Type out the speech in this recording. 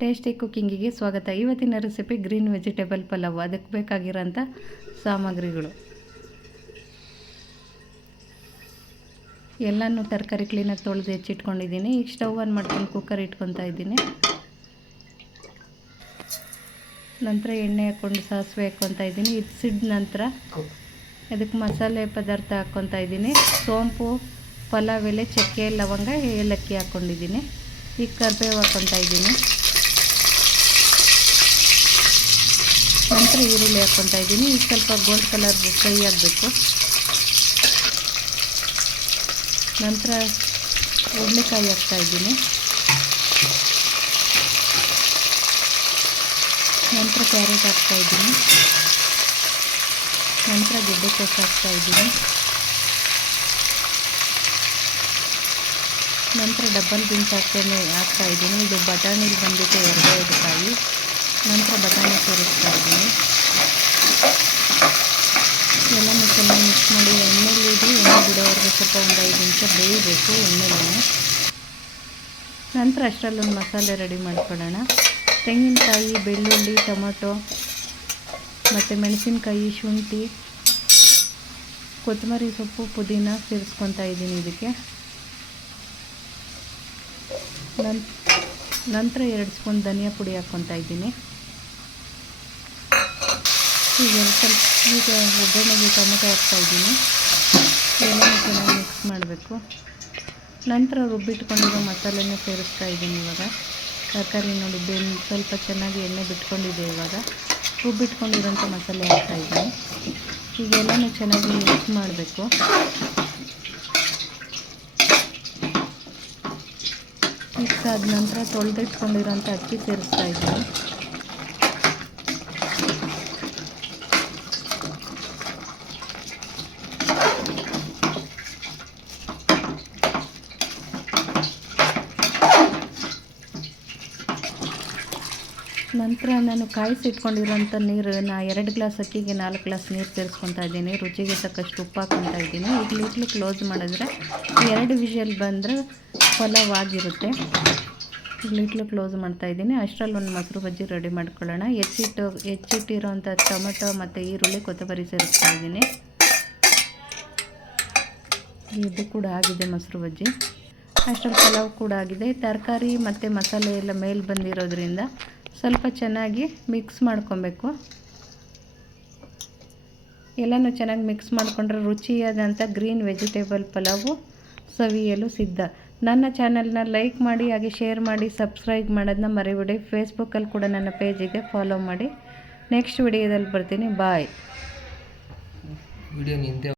Tasty ಕುಕ್ಕಿಂಗಿಗೆ ಸ್ವಾಗತ. ಇವತ್ತಿನ recipe green vegetable pulao. ಅದಕ್ಕೆ ಬೇಕಾಗಿರೋಂಥ ಸಾಮಗ್ರಿಗಳು. ಎಲ್ಲನೂ ತರಕಾರಿ ಕ್ಲೀನಾಗಿ ತೊಳೆದು ಹೆಚ್ಚಿಟ್ಕೊಂಡಿದ್ದೀನಿ. ಈಗ ಸ್ಟವ್ ಆನ್ ಮಾಡ್ಕೊಂಡು ಕುಕ್ಕರ್ ಇಟ್ಕೊತಾ ಇದ್ದೀನಿ. ನಂತರ ಎಣ್ಣೆ ಹಾಕ್ಕೊಂಡು ಸಾಸಿವೆ ಹಾಕ್ಕೊತಾ ಇದ್ದೀನಿ. ಇದು ನಂತರ ಅದಕ್ಕೆ ಮಸಾಲೆ ಪದಾರ್ಥ ಹಾಕ್ಕೊತಾ ಇದ್ದೀನಿ. ಸೋಂಪು, ಪಲಾವ್, ಎಲೆ, ಚಕ್ಕೆ, ಲವಂಗ, ಏಲಕ್ಕಿ ಹಾಕ್ಕೊಂಡಿದ್ದೀನಿ. ಈಗ ಕರ್ಬೇವು ಹಾಕ್ಕೊತಾ ಇದ್ದೀನಿ. ನಂತರ ಈರುಳ್ಳಿ ಹಾಕ್ಕೊತಾ ಇದ್ದೀನಿ. ಈಗ ಸ್ವಲ್ಪ ಗೋಲ್ಡ್ ಕಲರ್ ಫ್ರೈ ಆಗಬೇಕು. ನಂತರ ಹುರುಳಿಕಾಯಿ ಹಾಕ್ತಾ ಇದ್ದೀನಿ. ನಂತರ ಕ್ಯಾರೆಟ್ ಹಾಕ್ತಾ ಇದ್ದೀನಿ. ನಂತರ ಗೆಡ್ಡೆಕೋಸು ಹಾಕ್ತಾ ಇದ್ದೀನಿ. ನಂತರ ಡಬ್ಬಲ್ ಬೀನ್ಸ್ ಹಾಕ್ತೇನೆ, ಹಾಕ್ತಾ ಇದ್ದೀನಿ. ಇದು ಬಟಾಣಿಲಿ ಬಂದುಬಿಟ್ಟು ಎರಡು ಕಾಯಿ. ನಂತರ ಬಟಾಣಿ ಸೇರಿಸ್ತಾ ಇದ್ದೀನಿ. ಎಲ್ಲ ಚೆನ್ನಾಗಿ ಮಿಕ್ಸ್ ಮಾಡಿ ಎಣ್ಣೆಲಿ ಇದು ಎಣ್ಣೆ ಬಿಡೋವರೆಗೆ ಸ್ವಲ್ಪ ಒಂದು ಐದು ನಿಮಿಷ ಬೇಯಬೇಕು ಎಣ್ಣೆಲೇ. ನಂತರ ಅಷ್ಟರಲ್ಲೊಂದು ಮಸಾಲೆ ರೆಡಿ ಮಾಡ್ಕೊಳ್ಳೋಣ. ತೆಂಗಿನಕಾಯಿ, ಬೆಳ್ಳುಳ್ಳಿ, ಟೊಮೊಟೊ, ಮತ್ತು ಮೆಣಸಿನಕಾಯಿ, ಶುಂಠಿ, ಕೊತ್ತಂಬರಿ ಸೊಪ್ಪು, ಪುದೀನ ಸೇರಿಸ್ಕೊತಾ ಇದ್ದೀನಿ ಇದಕ್ಕೆ. ನಂತರ ಎರಡು ಸ್ಪೂನ್ ಧನಿಯಾ ಪುಡಿ ಹಾಕ್ಕೊತಾ ಇದ್ದೀನಿ. ಈಗ ಸ್ವಲ್ಪ ಈಗ ಒಗ್ಗರಣೆಗೆ ಟೊಮೆಟೊ ಹಾಕ್ತಾ ಇದ್ದೀನಿ. ಎಲ್ಲನೂ ಚೆನ್ನಾಗಿ ಮಿಕ್ಸ್ ಮಾಡಬೇಕು. ನಂತರ ರುಬ್ಬಿಟ್ಕೊಂಡಿರೋ ಮಸಾಲೆನೇ ಸೇರಿಸ್ತಾ ಇದ್ದೀನಿ ಇವಾಗ. ತರಕಾರಿ ನೋಡಿ ಬೆನ್, ಸ್ವಲ್ಪ ಚೆನ್ನಾಗಿ ಎಣ್ಣೆ ಬಿಟ್ಕೊಂಡಿದೆ ಇವಾಗ. ರುಬ್ಬಿಟ್ಕೊಂಡಿರೋಂಥ ಮಸಾಲೆ ಹಾಕ್ತಾ ಇದ್ದೀನಿ. ಈಗ ಎಲ್ಲನೂ ಚೆನ್ನಾಗಿ ಮಿಕ್ಸ್ ಮಾಡಬೇಕು. ಆದ ನಂತರ ತೊಳೆದಿಟ್ಕೊಂಡಿರೋಂಥ ಅಕ್ಕಿ ಸೇರಿಸ್ತಾ ಇದ್ದೀನಿ. ನಂತರ ನಾನು ಕಾಯಿಸಿಟ್ಕೊಂಡಿರೋಂಥ ನೀರನ್ನ ಎರಡು ಗ್ಲಾಸ್ ಅಕ್ಕಿಗೆ ನಾಲ್ಕು ಗ್ಲಾಸ್ ನೀರು ಸೇರಿಸ್ಕೊತಾ ಇದ್ದೀನಿ. ರುಚಿಗೆ ತಕ್ಕಷ್ಟು ಉಪ್ಪು ಹಾಕ್ಕೊತಾ ಇದ್ದೀನಿ. ಈಗ ಲಿಟ್ಲು ಕ್ಲೋಸ್ ಮಾಡಿದ್ರೆ ಎರಡು ವಿಷಲ್ ಬಂದರೆ ಪಲಾವ್ ಆಗಿರುತ್ತೆ ಲಿಟ್ಲು ಕ್ಲೋಸ್ ಮಾಡ್ತಾ ಇದ್ದೀನಿ. ಅಷ್ಟರಲ್ಲಿ ಒಂದು ಮೊಸರು ಬಜ್ಜಿ ರೆಡಿ ಮಾಡ್ಕೊಳ್ಳೋಣ. ಹೆಚ್ಚಿಟ್ಟು ಹೆಚ್ಚಿಟ್ಟಿರೋಂಥ ಟೊಮೆಟೊ ಮತ್ತು ಈರುಳ್ಳಿ ಕೊತ್ತಂಬರಿ ಸೇರಿಸ್ತಾ ಇದ್ದೀನಿ. ಇದು ಕೂಡ ಆಗಿದೆ ಮೊಸರು ಬಜ್ಜಿ. ಅಷ್ಟರಲ್ಲಿ ಪಲಾವ್ ಕೂಡ ಆಗಿದೆ. ತರಕಾರಿ ಮತ್ತು ಮಸಾಲೆ ಎಲ್ಲ ಮೇಲೆ ಬಂದಿರೋದ್ರಿಂದ ಸ್ವಲ್ಪ ಚೆನ್ನಾಗಿ ಮಿಕ್ಸ್ ಮಾಡ್ಕೊಬೇಕು. ಎಲ್ಲನೂ ಚೆನ್ನಾಗಿ ಮಿಕ್ಸ್ ಮಾಡಿಕೊಂಡ್ರೆ ರುಚಿಯಾದಂಥ ಗ್ರೀನ್ ವೆಜಿಟೇಬಲ್ ಪಲಾವು ಸವಿಯಲು ಸಿದ್ಧ. ನನ್ನ ಚಾನೆಲ್ನ ಲೈಕ್ ಮಾಡಿ ಹಾಗೆ ಶೇರ್ ಮಾಡಿ ಸಬ್ಸ್ಕ್ರೈಬ್ ಮಾಡೋದನ್ನ ಮರಿಬಿಡಿ. ಫೇಸ್ಬುಕ್ಕಲ್ಲಿ ಕೂಡ ನನ್ನ ಪೇಜಿಗೆ ಫಾಲೋ ಮಾಡಿ. ನೆಕ್ಸ್ಟ್ ವಿಡಿಯೋದಲ್ಲಿ ಬರ್ತೀನಿ. ಬಾಯ್